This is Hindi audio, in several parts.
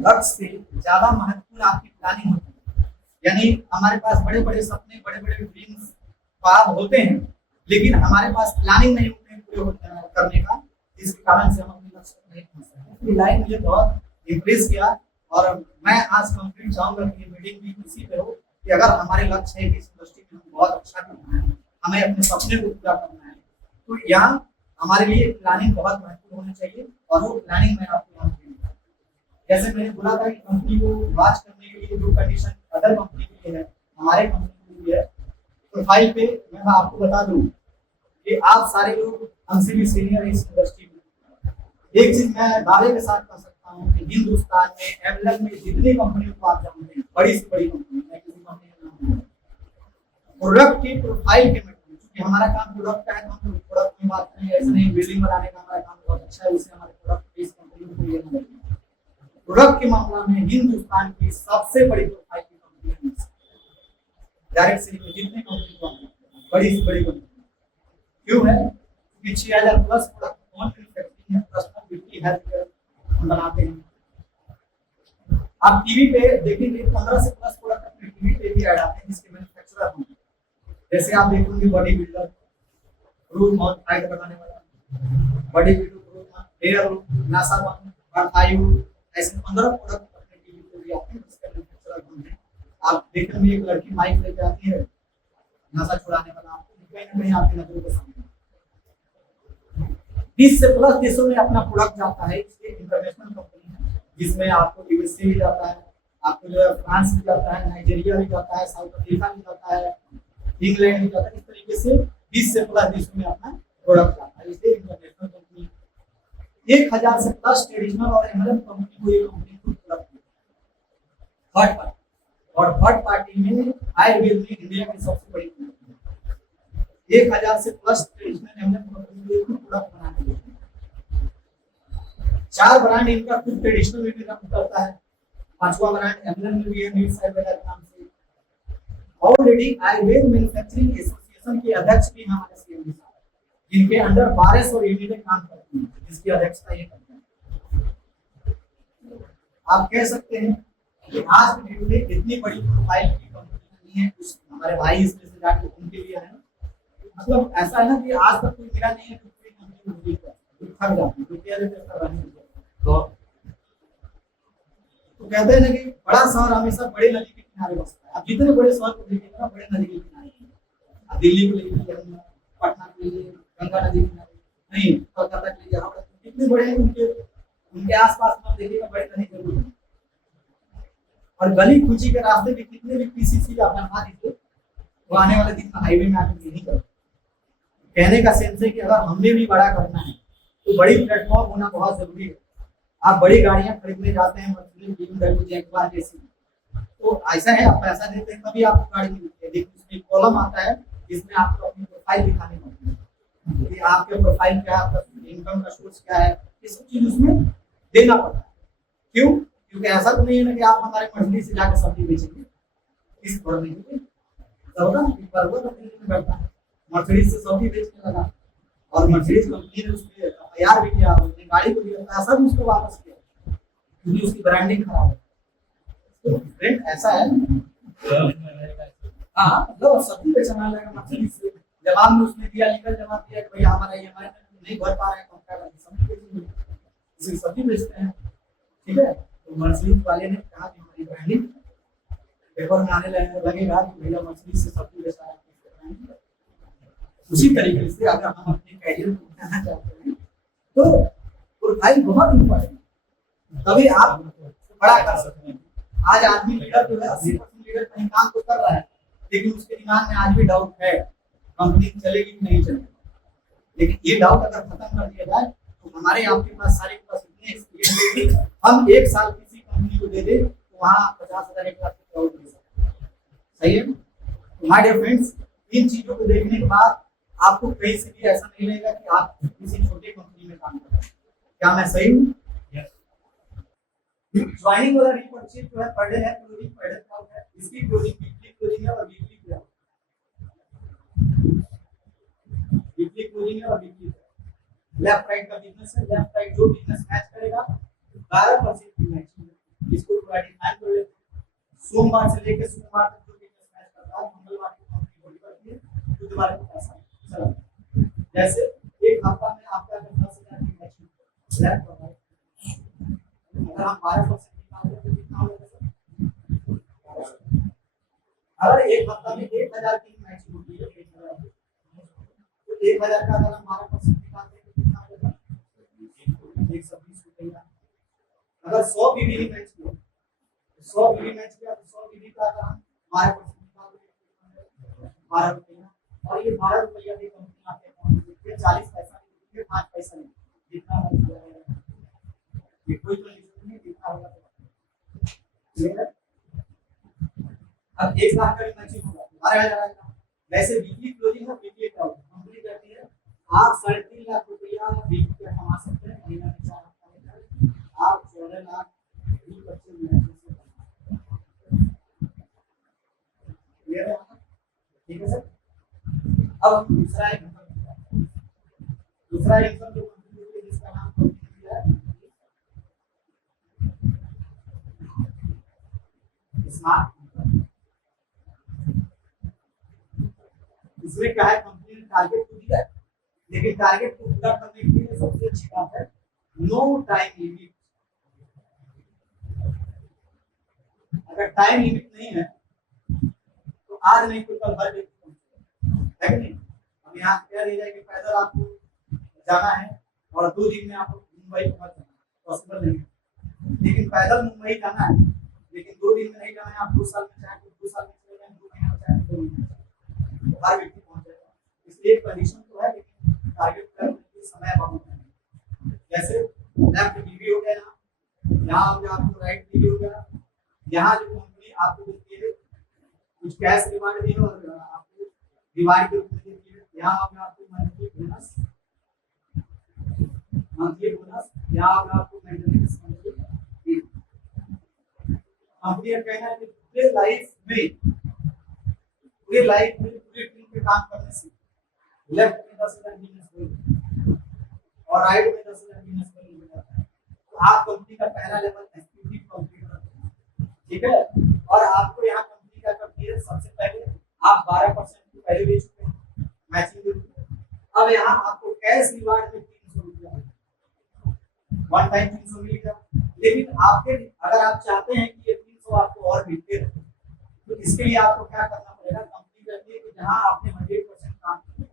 लक्ष्य से ज्यादा महत्वपूर्ण आपकी प्लानिंग होती है। यानी हमारे पास बड़े बड़े सपने, बड़े बड़े ड्रीम्स ख्वाब होते हैं, लेकिन हमारे पास प्लानिंग नहीं होते हैं पूरे करने का, जिसके कारण से हम अपने लक्ष्य तक नहीं पहुंच सकते। लाइफ मुझे बहुत इम्प्रेस किया, और मैं आज कंप्लीट चाहूंगा कि ये मीटिंग भी इसी पे हो कि अगर हमारे लक्ष्य है कि इस इंडस्ट्री में हम बहुत अच्छा करना है, हमें अपने सपने को पूरा करना है, तो यहाँ हमारे लिए प्लानिंग बहुत महत्वपूर्ण होनी चाहिए। और वो प्लानिंग मैं आपको यहाँ दूंगा। जैसे मैंने बोला था कि कंपनी को लॉन्च करने के लिए जो कंडीशन अदर कंपनी के लिए है, हमारे कंपनी के लिए है। प्रोफाइल पे मैं आपको बता दूं कि आप सारे लोग हमसे भी सीनियर है इस इंडस्ट्री में। एक चीज मैं दावे के साथ कह सकता हूँ कि हिंदुस्तान में एमएलएम में जितनी कंपनियों को आप जानते हैं, बड़ी से बड़ी कंपनी, मैं किसी कंपनी का नाम नहीं, प्रोडक्ट की प्रोफाइल के में, क्योंकि हमारा काम प्रोडक्ट का है, तो हम प्रोडक्ट की बात करेंगे। ऐसे नहीं बिल्डिंग बनाने का हमारा काम बहुत अच्छा है, उससे हमारे प्रोडक्ट इस कंपनी को लेना है। प्रोडक्ट के मामला में हिंदुस्तान की सबसे बड़ी प्रोफाइल की कंपनी है डायरेक्ट सेलिंग में, जितने कंपनी को बड़ी से बड़ी कंपनी। क्यों है? क्योंकि 6000 प्लस प्रोडक्ट कौन मैन्युफैक्चरिंग है, पर्सनल ब्यूटी हेल्थ केयर हम बनाते हैं। आप टीवी पे देखेंगे 15 से प्लस प्रोडक्ट अपने टीवी पे भी ऐड आते हैं जिसके मैन्युफैक्चरर हम। जैसे आप देखेंगे body builder, growth mount height बनाने वाला, body builder, growth hair, NASA one, आयु, ऐसे 15 प्रोडक्ट अपने टीवी पे भी आते हैं जिसके मैन्युफैक्चरर हम हैं। आप देखेंगे एक लड़की माइक लेके आती है नासा छुड़ाने वाला, आपको कहीं ना कहीं आपकी नजरों के सामने 20 से प्लस देशों में अपना प्रोडक्ट जाता है। इसलिए इंटरनेशनल कंपनी है, जिसमें आपको यूएसए भी जाता है, आपको जो है फ्रांस भी जाता है, नाइजीरिया भी जाता है, साउथ अफ्रीका भी जाता है, इंग्लैंड भी जाता है। इस तरीके से 20 से प्लस देशों में अपना प्रोडक्ट जाता है, इसलिए इंटरनेशनल कंपनी। 1000 से प्लस ट्रेडिशनल और एमएलएम कंपनी को ये कंपनी खुद प्रोडक्ट थर्ड पार्टी, और थर्ड पार्टी में आयुर्वेद में इंडिया की सबसे बड़ी कंपनी। 1000 से प्लस ट्रेडिशनल एमएलएम कंपनी को प्रोडक्ट बनाने के लिए 4 ब्रांड इनका खुद ट्रेडिशनल में भी काम करता है, 5वां ब्रांड एमएलएम में भी है, नीड्स आयुर्वेदा के नाम से। ऑलरेडी आयुर्वेद मैन्युफैक्चरिंग एसोसिएशन के अध्यक्ष भी हमारे सीएम साहब, जिनके अंडर 1200 यूनिटें काम करती हैं, जिसकी अध्यक्षता ये करते हैं। आप कह सकते हैं कि आज के डेट में इतनी बड़ी प्रोफाइल की कंपनी नहीं है, कुछ हमारे भाई इसमें से जाके उनके लिए है। मतलब ऐसा है ना कि आज तक कोई मिला नहीं है कि पूरी कंपनी थक जाती है, क्या कर रही है। तो कहते हैं ना कि बड़ा शहर हमेशा बड़े नदी के किनारे बसता है। आप जितने बड़े शहर को देखिएगा बड़े नदी के किनारे, आप दिल्ली को लेकर पटना को लीजिए गंगा नदी के किनारे, नहीं कोलकाता के लीजिए, कितने बड़े हैं उनके आसपास में देखिएगा बड़े नदी जरूर है। और गली कुची के रास्ते में कितने भी पीसीसी आप बनवा दीजिए, वो आने वाले दिन में हाईवे में आके नहीं करते। कहने का सेंस है कि अगर हमें भी बड़ा करना है तो बड़ी प्लेटफॉर्म होना बहुत जरूरी है। आप बड़ी गाड़ियां खरीदने जाते हैं, जैगुआर जैसी, तो ऐसा है आप पैसा देते हैं तभी आपको गाड़ी मिलती है, लेकिन उसमें कॉलम आता है जिसमें आपको अपनी प्रोफाइल दिखानी पड़ती है कि आपके प्रोफाइल क्या है, आपका इनकम का सोर्स क्या है, ये सब चीज उसमें देना पड़ता है। क्यों? क्योंकि ऐसा तो नहीं है ना कि आप हमारे मंडी से जाकर सब्जी बेचेंगे, इस पर नहीं बैठता है मर्सिडीज से सब्जी बेचने लगा, और मर्सिडीज कंपनी ने उसके एफआईआर भी किया, उसने गाड़ी को दिया, पैसा भी उसको वापस किया क्योंकि उसकी ब्रांडिंग खराब है। तो फ्रेंड ऐसा है, हाँ मतलब सब्जी बेचना लगा मर्सिडीज से, जवाब में उसने दिया, लीगल जवाब दिया कि भैया हमारा ईएमआई नहीं भर पा रहे हैं, सब्जी बेचते हैं, ठीक है। तो मर्सिडीज वाले ने कहा कि हमारी ब्रांडिंग पेपर में आने लगेगा कि भैया मर्सिडीज से सब्जी बेच रहा है। उसी तरीके से अगर हम अपने कैरियर को बनाना चाहते हैं तो प्रोफाइल बहुत इंपॉर्टेंट है, तभी आप बड़ा कर सकते हैं। आज आदमी लीडर जो है 80% लीडर कहीं काम तो कर रहा है, लेकिन उसके दिमाग में आज भी डाउट है कंपनी चलेगी कि नहीं चलेगी। लेकिन ये डाउट अगर खत्म कर दिया जाए तो हमारे आपके पास सारे के पास इतने एक्सपीरियंस है, हम एक साल किसी कंपनी को दे दे तो वहाँ 50,000 1 लाख का डाउट मिल सकता है। सही है। तो माय डियर फ्रेंड्स, इन चीजों को देखने के बाद आपको कहीं से भी ऐसा नहीं लगेगा कि आप किसी छोटे कंपनी में काम कर रहे हैं। क्या मैं सही हूँ? ज्वाइनिंग वाला रीपर्चेज जो है पर डे है, क्लोजिंग पर डे का है, इसकी क्लोजिंग वीकली क्लोजिंग है और वीकली क्या है, वीकली क्लोजिंग है और वीकली लेफ्ट राइट का बिजनेस है। लेफ्ट राइट जो बिजनेस मैच करेगा 12% की मैचिंग इसको थोड़ा डिफाइन कर लेते हैं। सोमवार से लेकर सोमवार तक जो बिजनेस मैच करता है, मंगलवार को कंपनी बड़ी करती है, बुधवार को पैसा चला। जैसे एक हफ्ता में आपका 10,000 की मैचिंग है, अगर हम 12% निकालते हैं तो कितना होगा सर? अगर एक हफ्ता में 1,000 की मैचिंग होती है, 1,000 तो 1,000 का अगर हम 12% निकालते हैं तो कितना होगा? 120 रुपया। अगर 100 बीबी मैच किया, 100 बीबी मैच किया तो 100 बीबी का अगर हम 12% निकालते हैं 12 रुपया, और ये 12 रुपया की कंपनी आपके अकाउंट में देती है, 40 पैसा नहीं देती है, 5 पैसा नहीं, जितना होगा ये कोई कंडीशन नहीं, जितना होगा क्लियर है। अब 1 लाख का मैचिंग होगा 12,000 आएगा। वैसे वीकली क्लोजिंग है, वीकली क्या होगा? कंपनी कहती है आप 3.5 लाख रुपया वीकली का कमा सकते हैं, महीना में 4 हफ्ता लेकर आप 14 लाख भी बच्चे मैचिंग से कमा। क्लियर है? ठीक है सर। अब दूसरा इनकम जो कंपनी के लिए, जिसका नाम कंपनी है स्मार्ट। इसमें क्या है, कंपनी ने टारगेट को दिया है, लेकिन टारगेट को पूरा करने के लिए सबसे अच्छी बात है नो टाइम लिमिट। अगर टाइम लिमिट नहीं है तो आज नहीं तो कल हर दिन है कि नहीं। अब यहाँ कह रही है कि पैदल आपको जाना है और 2 दिन में आपको मुंबई पहुंच जाना, पॉसिबल नहीं है। लेकिन पैदल मुंबई जाना है, लेकिन 2 दिन में नहीं जाना है, आप 2 साल में चाहे तो 2 साल में चले जाए, 2 महीना में चाहे 2 महीने में, हर व्यक्ति पहुंच जाएगा। इसलिए कंडीशन तो है, लेकिन टारगेट करने के समय बहुत है। जैसे लेफ्ट बीबी हो गया, यहाँ हो गया आपको राइट बीबी हो गया। यहाँ जो कंपनी आपको देती है कुछ कैश रिवार्ड भी है और आपको रिवार्ड के रूप में देती है। यहाँ होगा आपको मंथली बोनस, यहाँ होगा आपको मेंटेनेंस मंथली। कंपनी का कहना है कि पूरे लाइफ में पूरी टीम पे काम करने से लेफ्ट में 10,000 बिजनेस होगा और राइट में 10,000 बिजनेस हो जाता है। तो आप कंपनी का पहला लेवल एसपीटी कंप्लीट करते हैं, ठीक है। और आपको यहाँ कंपनी क्या करती है, सबसे पहले आप 12% की पहले दे चुके हैं मैचिंग के रूप में। अब यहाँ आपको कैश रिवार्ड में 300 रुपया वन टाइम 300 मिलेगा। लेकिन आपके अगर आप चाहते हैं कि ये 300 आपको और मिलते रहे तो इसके लिए आपको क्या करना पड़ेगा। कंपनी कहती है कि जहां आपने 100% काम किया,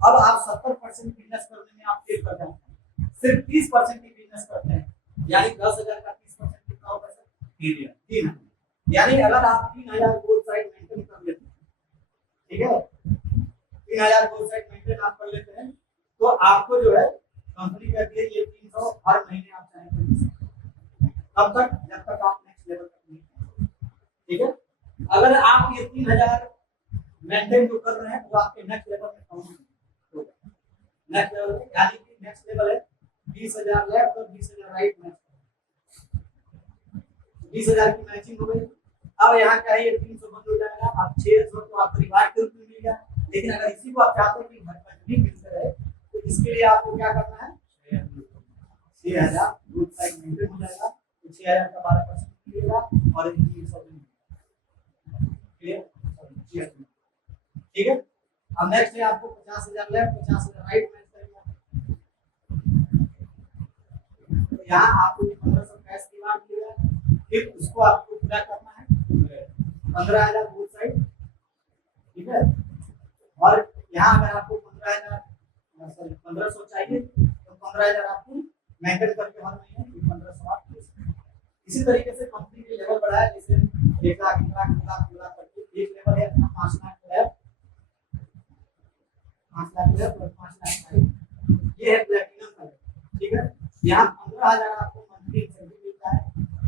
अब आप 70% बिजनेस करने में आप फेल कर जाते हैं, सिर्फ 30% ही बिजनेस करते हैं, यानी 10,000 का 30% कितना होगा सर? 3,000। यानी अगर आप 3,000 बोथ साइड मेंटेन कर लेते हैं, ठीक है, 3,000 बोथ साइड मेंटेन आप कर लेते हैं तो आपको जो है कंपनी कहती है ये 300 हर महीने आप चाहें तो मिल सकते हैं। तब तक जब तक आप नेक्स्ट लेवल तक नहीं पहुंचे, ठीक है। अगर आप ये 3,000 मेंटेन जो कर रहे हैं तो आपके नेक्स्ट लेवल में काउंट होगा। नेक्स्ट लेवल में यानी कि नेक्स्ट लेवल है 20,000 लेफ्ट और 20,000 राइट मैच, 20,000 की मैचिंग हो गई। अब यहाँ क्या है, ये 300 बंद हो जाएगा, आप 600 तो आपको रिवार्ड के रूप में मिल गया। लेकिन अगर इसी को आप चाहते हैं कि कंटिन्यू मिलते रहे तो इसके लिए आपको क्या करना है, 6,000 बोथ साइड मेंटेन हो जाएगा, तो 6,000 का 12% मिलेगा और 300 क्लियर, ठीक है। अब नेक्स्ट है आपको 50,000 लेफ्ट 50,000 राइट मैच करेगा। तो यहाँ आपको 1500 कैश रिवार्ड मिलेगा, फिर उसको आपको पूरा करना है 15,000 बोथ साइड, ठीक है। और यहाँ अगर आपको 1500 चाहिए तो 15,000 आपको मेंटेन करके हर महीने 1500 आप दे सकते हैं। इसी तरीके से कंपनी के लेवल बढ़ाया, जैसे 1 लाख 2 लाख 2 लाख 2 लाख करके एक लेवल है अपना 5 लाख है, 5 लाख है और 5 लाख है, ये है प्लैटिनम का, ठीक है। यहाँ 15,000 आपको मंथली इंसेंटिव मिलता है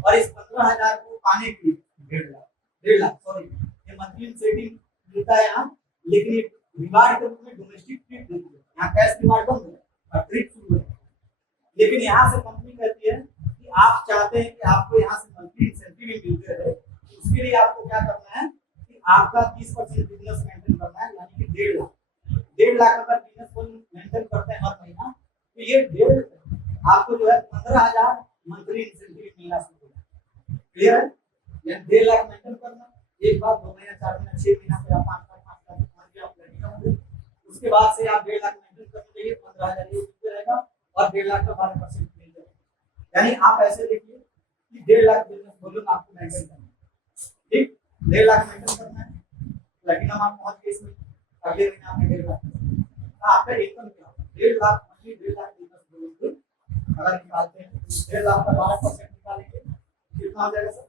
और इस 15,000 को पाने के लिए 1.5 लाख सॉरी ये मंथली इंसेंटिव मिलता है यहाँ। लेकिन ये रिवार्ड के रूप में डोमेस्टिक ट्रिप देती है, यहाँ कैश रिवार्ड बंद है और ट्रिप शुरू है। लेकिन यहाँ से कंपनी कहती है कि आप चाहते हैं कि आपको यहाँ से मंथली इंसेंटिव भी मिलते रहे, तो उसके लिए आपको क्या करना है कि आपका 30% बिजनेस मेंटेन करना है, यानी कि 1.5 लाख अगर बिजनेस को मेंटेन करते हैं हर महीना तो ये आपको जो है 15,000 मंथली इंसेंटिव मिलना शुरू होगा। क्लियर है? यानी 1.5 लाख मेंटेन करना, एक बार 2 महीना 4 महीना 6 महीना पे आप 5 लाख पहुंच गया आप प्लेटिनम हो। उसके बाद से आप 1.5 लाख मेंटेन करने चाहिए, 15,000 ये जितने रहेगा और 1.5 लाख का 12% मिल जाएगा। यानी आप ऐसे देखिए कि 1.5 लाख बिजनेस वॉल्यूम आपको मेंटेन करना है, ठीक? 1.5 लाख मेंटेन करना है, प्लेटिनम आप पहुंच गए इसमें, अगले महीने आपने 1.5 लाख, आपका इनकम क्या होगा? 1.5 lakh only 1.5 lakh business volume अगर निकालते हैं 1.5 लाख का 12% निकालेंगे कितना हो जाएगा सर?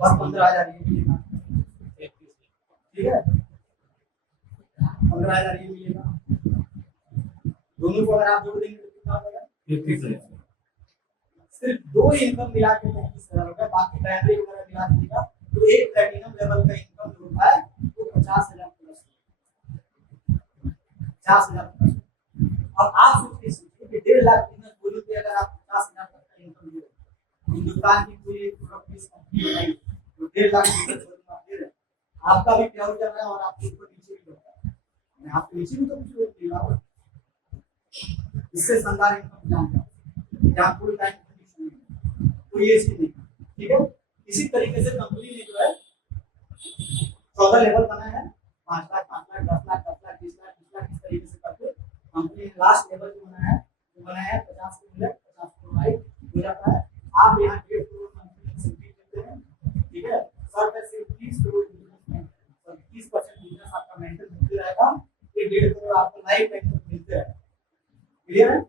और 15,000 ये मिलेगा, ठीक है? 15,000 ये मिलेगा, दोनों को अगर आप जोड़ देंगे तो कितना हो जाएगा? 33,000। सिर्फ 2 इनकम मिला के 33,000 होगा, बाकी सैलरी वगैरह मिला दीजिएगा तो एक प्लैटिनम लेवल का इनकम जो होता है वो 50,000 प्लस, 50,000 प्लस। अब आप सोचिए कि 1.5 लाख बिजनेस वॉल्यूम पे अगर आप 50,000 तक का इनकम दे रहे, हिंदुस्तान की पूरी प्रोडक्ट कंपनी बनाई तो 1.5 लाख बिजनेस वॉल्यूम आप दे रहे, आपका भी प्यार चल रहा है और आपके ऊपर नीचे भी होता है, आपके नीचे भी तो कुछ लोग देगा, इससे शानदार इनकम जानता है जहाँ कोई टाइम कंडीशन नहीं, तो ये चीज नहीं, ठीक है? इसी तरीके से कंपनी ने जो है 14 लेवल बनाया है, 5 लाख 5 लाख 10 लाख 10 लाख 20 लाख 20 लाख इस तरीके से करके कंपनी ने लास्ट लेवल जो बनाया है वो बनाया है 50 मिलियन 50 करोड़ भाई हो जाता है। आप यहाँ 1.5 करोड़ कंपनी से भी देते हैं, ठीक है? सर का सिर्फ 30 करोड़ बिजनेस 30% बिजनेस आपका मेंटेन होते रहेगा, ये 1.5 करोड़ आपको लाइफ टाइम तक मिलते रहेगा, क्लियर है?